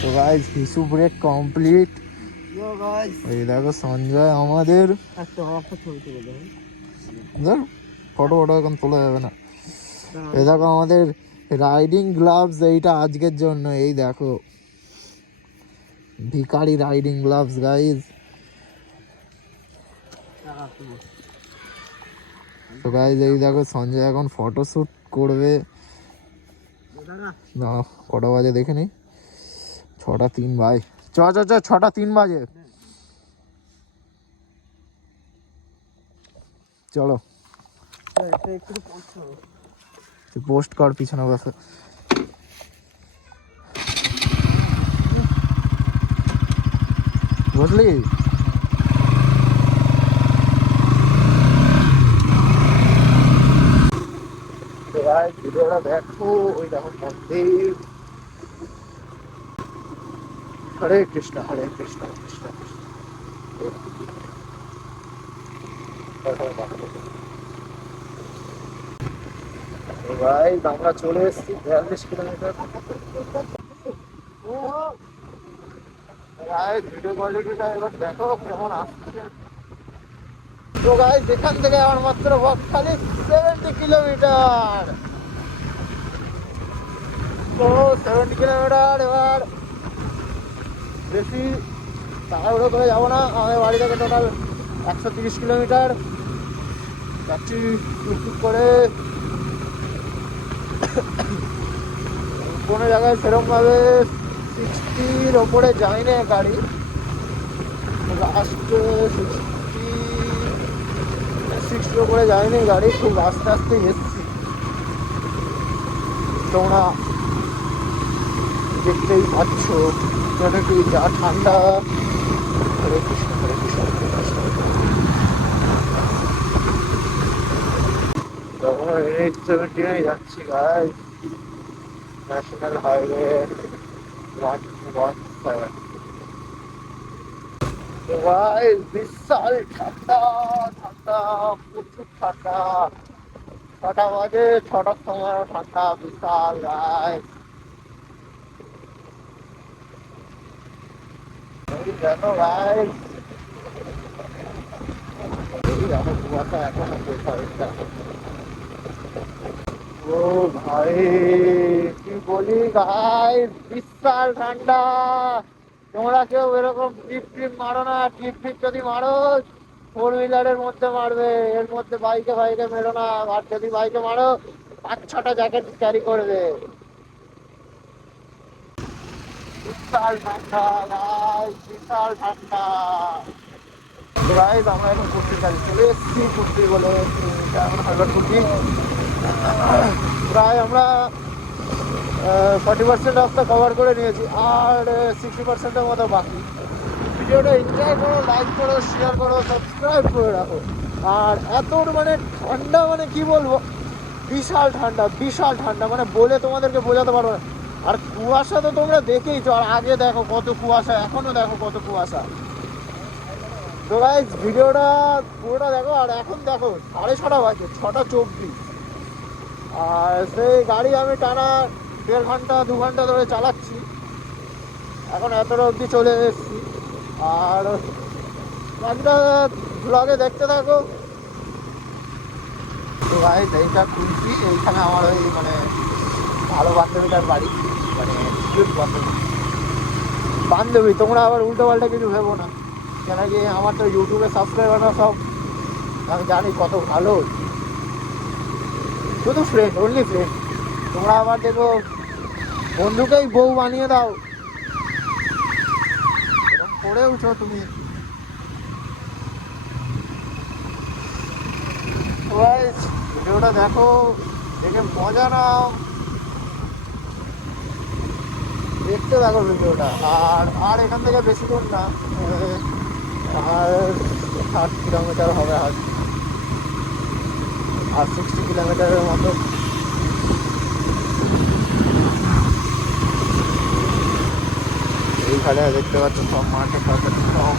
তো গাইস হিসু break complete. এই দেখো সঞ্জয় আমাদের ফটো ফটো এখন তোলা যাবে না। এই দেখো আমাদের রাইডিং গ্লাভস, এইটা আজকের জন্য। এই দেখো ভিখারি রাইডিং গ্লাভস গাইস। তো গাইস এই দেখো সঞ্জয় এখন ফটো শুট করবে। না কটা বাজে দেখে নি, 6:03 ভাই। চ 6:03 বাজে, চলো পোস্ট কর পিছনে বসে। বুঝলি ভিডিওটা দেখো। ওই দেখো মন্দির। হরে কৃষ্ণ হরে কৃষ্ণ কৃষ্ণ কৃষ্ণ। ভাই আমরা চলে এসেছি 42 কিলোমিটার। ভিডিও কোয়ালিটিটা এবার দেখো কেমন আসছে। তো গাইস এখান থেকে আমার মাত্র খালি 70 কিলোমিটার। তো 70 কিলোমিটার এবার বেশি তাড়াহুড়ো করে যাবো না। আমাদের বাড়ি থেকে টোটাল 130 কিলোমিটার যাচ্ছি টুকটুক করে। কোনো জায়গায় সেরকমভাবে 60-র ওপরে যায় না গাড়ি, লাস্ট 60-র ওপরে যায়নি গাড়ি। খুব আস্তে আস্তে এসছি, তোমরা দেখতেই পাচ্ছ কি যা ঠান্ডা। হরে কৃষ্ণ হরে কৃষ্ণ হরে কৃষ্ণ। তখন 870 যাচ্ছি গাইস, ন্যাশনাল হাইওয়ে 117। গাইস বিশাল ঠান্ডা, ঠান্ডা প্রচুর ঠান্ডা। 6টা বাজে, 6টার সময় ঠান্ডা বিশাল গাইস। দেখো গাইস দেখো কুয়াশা এখনো কোথায়। ও ভাই কি বলি গাইস, বিশাল ঠান্ডা। তোমরা কেউ এরকম ট্রিপ ট্রিপ মারো না। ট্রিপ ট্রিপ যদি মারো 4 হুইলারের মধ্যে মারবে, এর মধ্যে বাইকে বাইকে মেরো না। আর যদি বাইকে মারো 5-6টা জ্যাকেট ক্যারি করবে। বিশাল ঠান্ডা গাইস, বিশাল ঠান্ডা। গাইস আমরা এখন কুর্তি গাড়ি চলে এসেছি। কুর্তি বলে এখন হাজার কুর্তি। প্রায় আমরা 40% রাস্তা কভার করে নিয়েছি, আর 60%-এর মতো বাকি। ভিডিওটা এনজয় করো, লাইক করো, শেয়ার করো, সাবস্ক্রাইব করে রাখো। আর এত মানে ঠান্ডা, মানে কি বলবো, বিশাল ঠান্ডা বিশাল ঠান্ডা, মানে বলে তোমাদেরকে বোঝাতে পারবো না। আর কুয়াশা তো তোমরা দেখেইছো, আর আগে দেখো কত কুয়াশা, এখনো দেখো কত কুয়াশা। তো গাইস ভিডিওটা পুরোটা দেখো। আর এখন দেখো 6:30 বাজে, 6:24। আর সেই গাড়ি আমি টানা 1.5 ঘন্টা 2 ঘন্টা ধরে চালাচ্ছি, এখন এতটা অবধি চলে এসেছি। আর একটা ব্লগে দেখতে থাকো। তো গাইস এইটা খুলছি, এইখানে আমার ওই মানে ভালো বান্ধবীটার বাড়ি, মানে বান্ধবী। তোমরা আবার উল্টো পাল্টা কিছু ভেবো না, কেন কি আমার তো ইউটিউবে সাবস্ক্রাইবাররা সব আমি জানি কত ভালো। শুধু ফ্রেন্ড, অনলি ফ্রেন্ড। তোমরা আবার দেখো বন্ধুকেই বউ বানিয়ে দাও, এরকম করেওছো তুমি। ভিডিওটা দেখো, দেখে মজা নাও, দেখতে থাকো ভিডিওটা। আর এখান থেকে বেশি দূর না, আর 60 কিলোমিটার হবে, আর 60 কিলোমিটারের মতো। এইখানে দেখতে পাচ্ছ সব মাঠে ফাঁকা সব।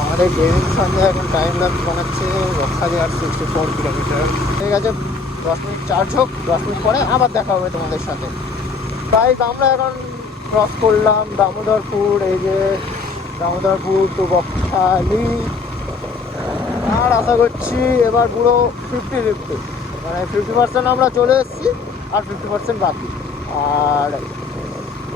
আমাদের গেমিং সঙ্গে এখন টাইম ল্যাপস বানাচ্ছে 1064 কিলোমিটার। ঠিক আছে, 10 মিনিট চার্জ হোক, 10 মিনিট পরে আবার দেখা হবে তোমাদের সাথে। গাইস আমরা এখন ক্রস করলাম দামোদরপুর, এই যে দামোদরপুর টু বকখালি। আর আশা করছি এবার পুরো 50-50, মানে 50% আমরা চলে এসেছি আর 50% বাকি। আর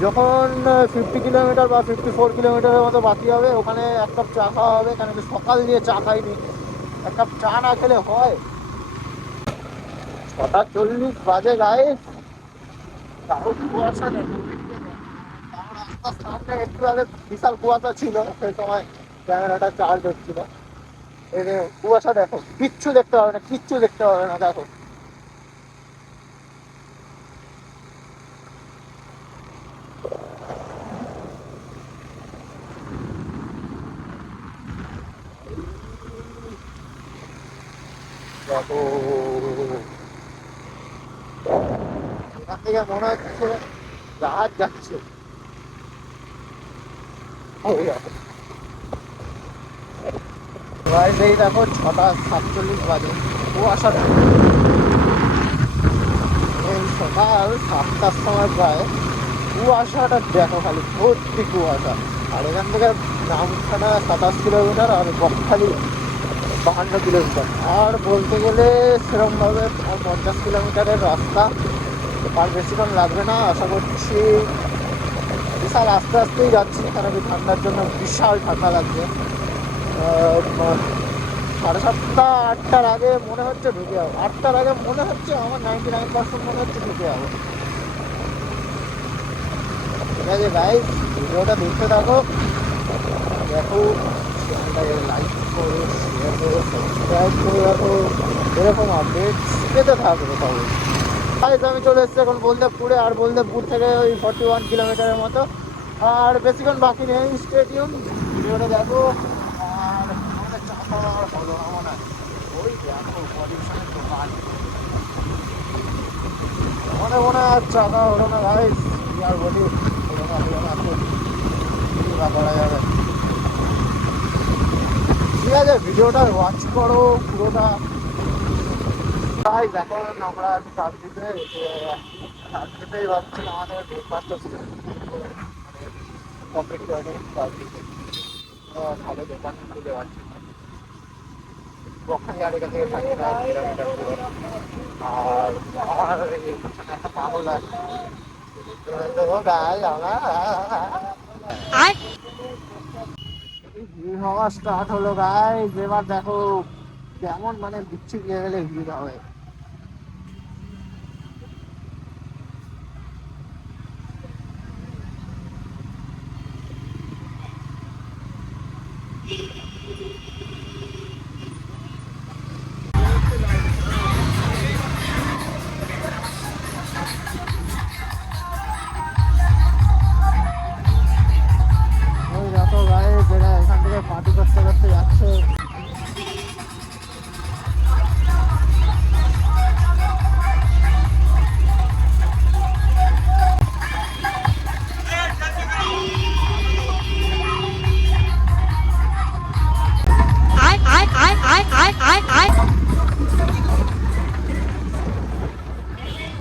যখন 50 কিলোমিটার বা 54 কিলোমিটারের মতো বাকি হবে, ওখানে এক কাপ চা খাওয়া হবে, কারণ কি সকাল দিয়ে চা খাইনি, এক কাপ চা না খেলে হয়। 6:40 বাজে গাইস, তাও কুয়াশা নেই। রাস্তার সামনে একটু আগে বিশাল কুয়াশা ছিল, সেই সময় ক্যামেরাটা চার্জ হচ্ছিল। এই যে কুয়াশা দেখো, কিচ্ছু দেখতে হবে না, কিচ্ছু দেখতে হবে না, দেখো। দেখো এখান থেকে মনে হচ্ছে জাহাজ যাচ্ছে। এই দেখো, এই দেখো 6:47 বাজে, কুয়াশা দেখো। এই সকাল 7টার সময় প্রায় কুয়াশাটা দেখো, খালি ভর্তি কুয়াশা। আর এখান থেকে নামখানা 27 কিলোমিটার, আর বকখালি 52 কিলোমিটার। আর বলতে গেলে সেরকমভাবে আর 50 কিলোমিটারের রাস্তা, আর বেশিক্ষণ লাগবে না আশা করছি। বিশাল আস্তে আস্তেই যাচ্ছি, কারণ কি ঠান্ডার জন্য বিশাল ঠান্ডা লাগছে। 7:30 8টার আগে মনে হচ্ছে ঢুকে যাবো, 8টার আগে মনে হচ্ছে, আমার 99% মনে হচ্ছে ঢুকে যাবো। ঠিক আছে গাইস, ভিডিওটা দেখতে থাকো, দেখো, চ্যানেলটাকে লাইক করো, শেয়ার করো, সাবস্ক্রাইব করে রাখো, এরকম আপডেট পেতে থাকবে তবে। গাইস আমি চলে এসেছি এখন বলদেবপুরে, আর বলদেবপুর থেকে ওই 41 কিলোমিটারের মতো, আর বেশিক্ষণ বাকি নেই স্টেডিয়াম। ভিডিওটা দেখো। আর আমাদের চা খাওয়া আর হলো না মনে হয়, ওই দেখো পলিউশনের দোকান, আমাদের মনে হয় আর চা খাওয়া হলো না গাইস। কি আর বলি, হলো না তো কি বা করা যাবে। ঠিক আছে, ভিডিওটা ওয়াচ করো পুরোটা। গাইস এখন আমরা চার দিতে ভাবছিলাম আমাদের ব্রেকফাস্ট কমপ্লিট করে নেই, চার দিতে ভালো দোকান খুঁজে পাচ্ছি না। বকখালি আর এখান থেকে 39 কিলোমিটার পুরো। আর আমার এখানে একটা পাগল আছে, ভিড় হওয়া স্টার্ট হলো গাইস। এবার দেখো কেমন মানে বিচ্ছিরি লেভেলে ভিড় হবে। ওই দেখো গাইস, এরা এখান থেকে পার্টি করতে করতে যাচ্ছে।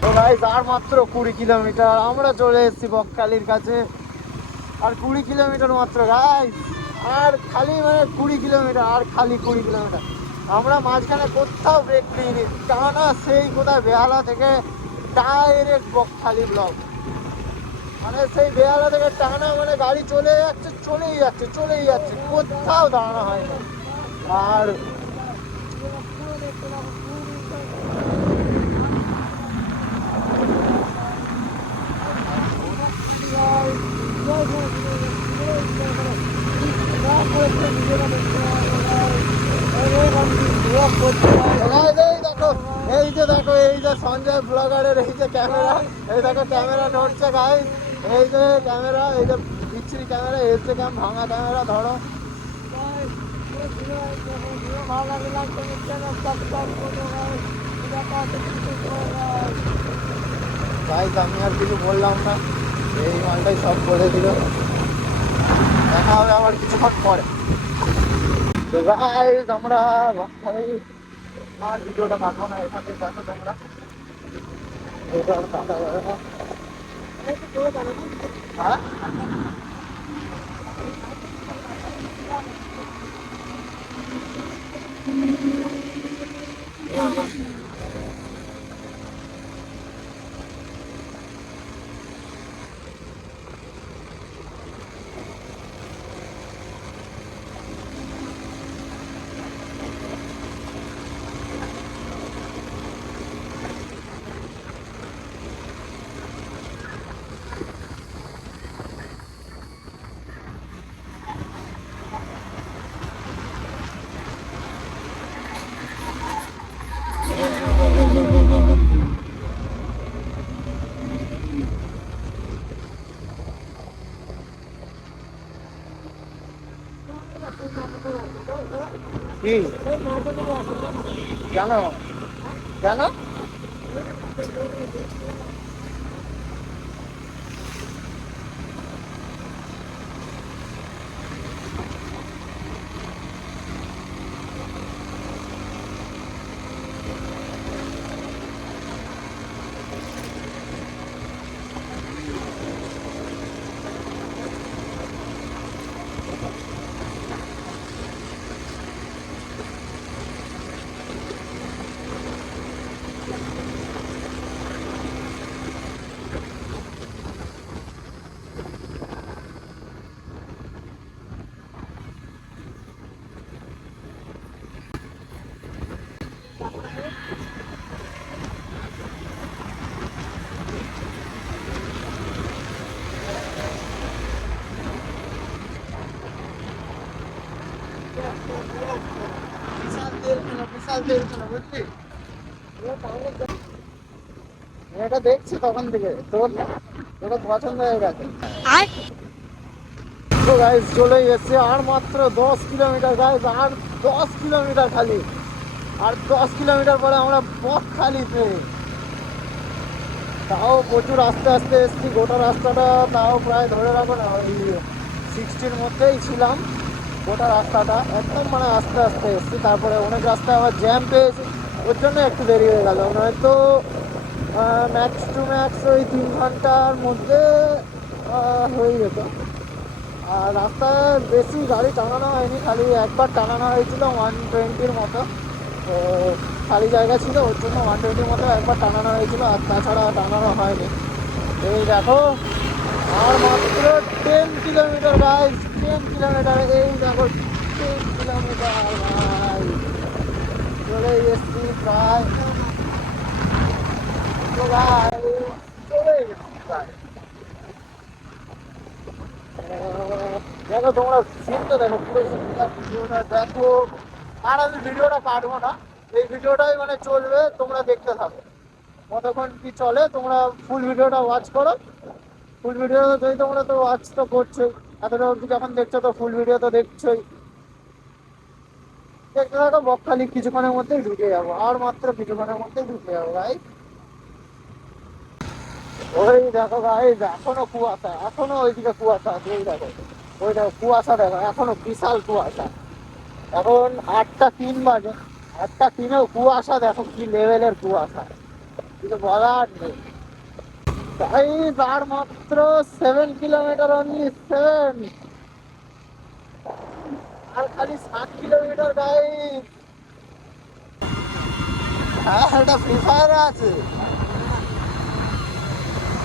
তো গাইস আর মাত্র 20 কিলোমিটার, আমরা চলে এসেছি বকখালির কাছে। আর 20 কিলোমিটার মাত্র গাইস, আর খালি মানে 20 কিলোমিটার, আর খালি 20 কিলোমিটার। আমরা মাঝখানে কোথাও ব্রেক নিইনি, টানা সেই কোথায় বেহালা থেকে ডাইরেক্ট বকখালি ব্লক। মানে সেই বেহালা থেকে টানা, মানে গাড়ি চলে যাচ্ছে, চলেই যাচ্ছে, চলেই যাচ্ছে, কোথাও দাঁড়ানো হয় না। আর দেখো, এই যে দেখো, এই যে সঞ্জয় ব্লগারের এই যে ক্যামেরা, এই দেখো ক্যামেরা নড়ছে গাইস, এই যে ক্যামেরা, এই যে বিচ্ছিরি ক্যামেরা, এসে ক্যাম ভাঙা ক্যামেরা ধরো। গাইস আমি আর কিছু বললাম না, এই মালটাই সব বলে দিল। দেখা হবে আবার কিছুক্ষণ পরে। তো গাইস আমরা আর ভিডিওটা কাটবো না, এখান থেকে দেখো তোমরা। হ্যাঁ কি জানো জানো বিশাল তেল খেলো বিশাল তেল খেলো বুঝলি এটা দেখছি তখন থেকে তোর পছন্দ হয়ে গেছে তো গাইস চলে এসছে আর মাত্র 10 কিলোমিটার গাইস আর 10 কিলোমিটার খালি আর 10 কিলোমিটার পরে আমরা বকখালিতে তাও প্রচুর আস্তে আস্তে এসছি গোটা রাস্তাটা তাও প্রায় ধরে রাখো না ওই 60-র মধ্যেই ছিলাম গোটা রাস্তাটা একদম মানে আস্তে আস্তে এসছি তারপরে অনেক রাস্তায় আবার জ্যাম পেয়েছি ওর জন্য একটু দেরি হয়ে গেল নয়তো ম্যাক্স টু ম্যাক্স ওই 3 ঘন্টার মধ্যে হয়ে যেত আর রাস্তায় বেশি গাড়ি টানানো হয়নি খালি একবার টানানো হয়েছিল 120-র মতো তো খালি জায়গা ছিল ওর জন্য 120-র মতো একবার টানানো হয়েছিল আর তাছাড়া টানানো হয়নি এই দেখো আর মাত্র 10 কিলোমিটার গাইজ 10 কিলোমিটার এই দেখো 10 কিলোমিটার ভাই চলে এসছি প্রায় তো ভাই চলে এসছি প্রায় দেখো তোমরা সিনটা দেখো পুরো ভিডিওটা দেখো আর আমি ভিডিওটা কাটবো না এই ভিডিওটাই মানে চলবে তোমরা দেখতে থাকো কতক্ষণ কি চলে তোমরা ফুল ভিডিওটা ওয়াচ করো ফুল ভিডিও যদি তোমরা তো ওয়াচ তো করছোই এতটা অবধি যখন দেখছো তো ফুল ভিডিও তো দেখছোই দেখতে থাকো বকখালি কিছুক্ষণের মধ্যেই ঢুকে যাবো আর মাত্র কিছুক্ষণের মধ্যেই ঢুকে যাবো ভাই ওই দেখো ভাই এখনো কুয়াশা এখনো ওইদিকে কুয়াশা আছে ওই দেখো ওই দেখো কুয়াশা দেখো এখনো বিশাল কুয়াশা এখন 8টা 3 বাজে 8টা 3-এও কুয়াশা দেখো কি লেভেলের কুয়াশা কিছু বলার নেই তাই আর মাত্র 7 কিলোমিটার অনলি 7 আর খালি 7 কিলোমিটার গাই হ্যাঁ এটা ফ্রি ফায়ার আছে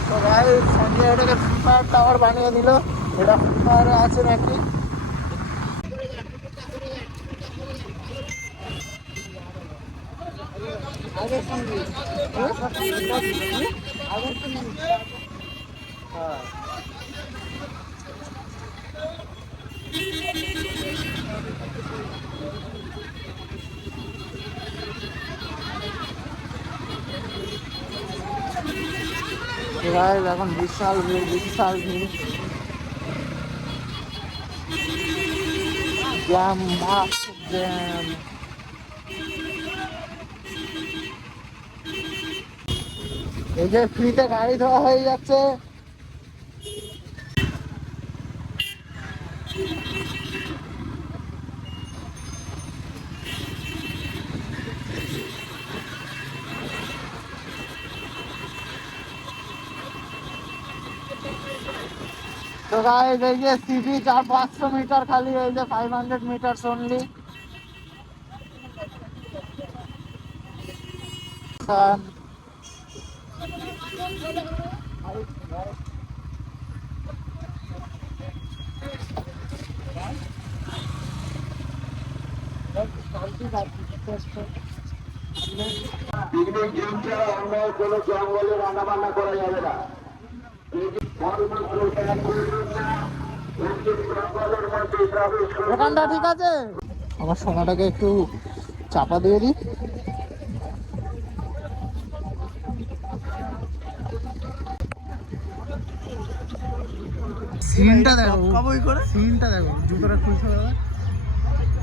তো ভাই সঞ্জয় এটাকে ফ্রি ফায়ার টাওয়ার বানিয়ে দিল এটা ফ্রি ফায়ারে আছে নাকি হ্যাঁ ভাই এখন বিশাল ভিড় বিশাল ভিড় জ্যাম মাস জ্যাম এই যে ফ্রিতে গাড়ি ধোয়া হয়ে যাচ্ছে তো গাইস এই যে সি বিচ আর 500 মিটার খালি, এই যে 500 মিটারস অনলি। কোনো জঙ্গলে রান্না বান্না করা যাবে না। দোকানটা ঠিক আছে? আমার সোনাটাকে একটু চাপা দিয়ে দিই। সিনটা দেখো, কবই করে সিনটা দেখো, জুতোটা খুলছে দাদা।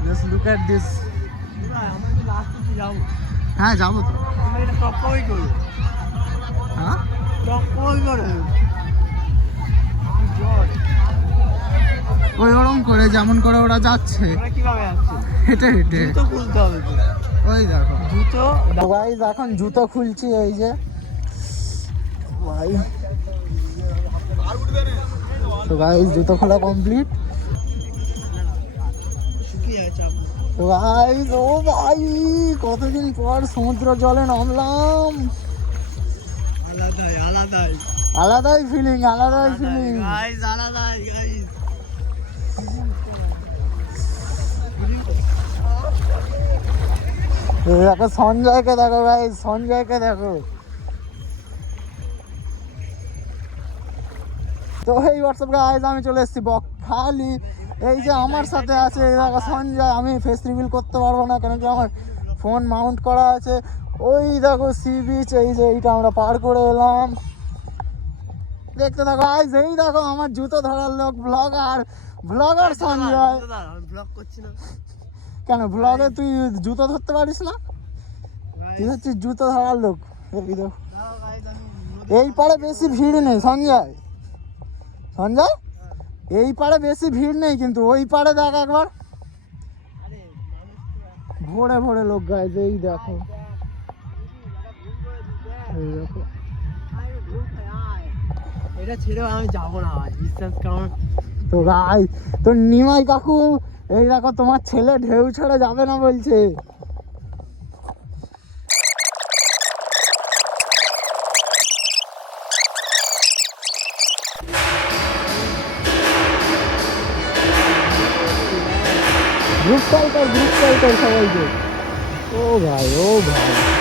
Just look at this. আমরা কি লাস্টে কি যাব? হ্যাঁ যাব তো। আমরা এটা টপ কবই করব। হ্যাঁ টপ কবই করে ওই ওরকম করে যেমন করে ওরা যাচ্ছে। ওরা কিভাবে যাচ্ছে? হেঁটে হেঁটে। জুতো খুলতে হবে তো। ওই দেখো জুতো। গাইস এখন জুতো খুলছি, এই যে ভাই। তো গাইস জুতো খোলা কমপ্লিট। তো গাইস ও ভাই কতদিন পর সমুদ্র জলে নামলাম। আলাদাই ফিলিং, আলাদাই ফিলিং গাইস, আলাদাই গাইস। দেখো সঞ্জয়কে দেখো গাইস, সঞ্জয়কে দেখো। তো এই হোয়াটসঅ্যাপ গাইস আমি চলে এসেছি বকখালি। এই যে আমার সাথে আছে দেখো সঞ্জয়। আমি ফেস রিভিল করতে পারবো না কারণ কি আমার ফোন মাউন্ট করা আছে। ওই দেখো সি বিচ, এই যে এইটা আমরা পার করে এলাম। দেখতে থাকো গাইস। এই দেখো আমার জুতো ধরার লোক ব্লগার সঞ্জয়। ব্লগ করছি না কেন? ব্লগে তুই জুতো ধরতে পারিস না? তুই হচ্ছিস জুতো ধরার লোক। এই দেখো এই পারে বেশি ভিড় নেই সঞ্জয়। সঞ্জয় এই পারে বেশি ভিড় নেই, কিন্তু ওই পারে দেখ একবার ভোরে ভোরে লোক গাইজ। এই দেখো, এই দেখো। এটা ছেড়ে আমি যাবো না বিশ্বাস কর। তো গাই তো নিমাই কাকু এই দেখো তোমার ছেলে ঢেউ ছেড়ে যাবে না বলছে। গ্রুপ কল কর সবাইকে। ও ভাই ও ভাই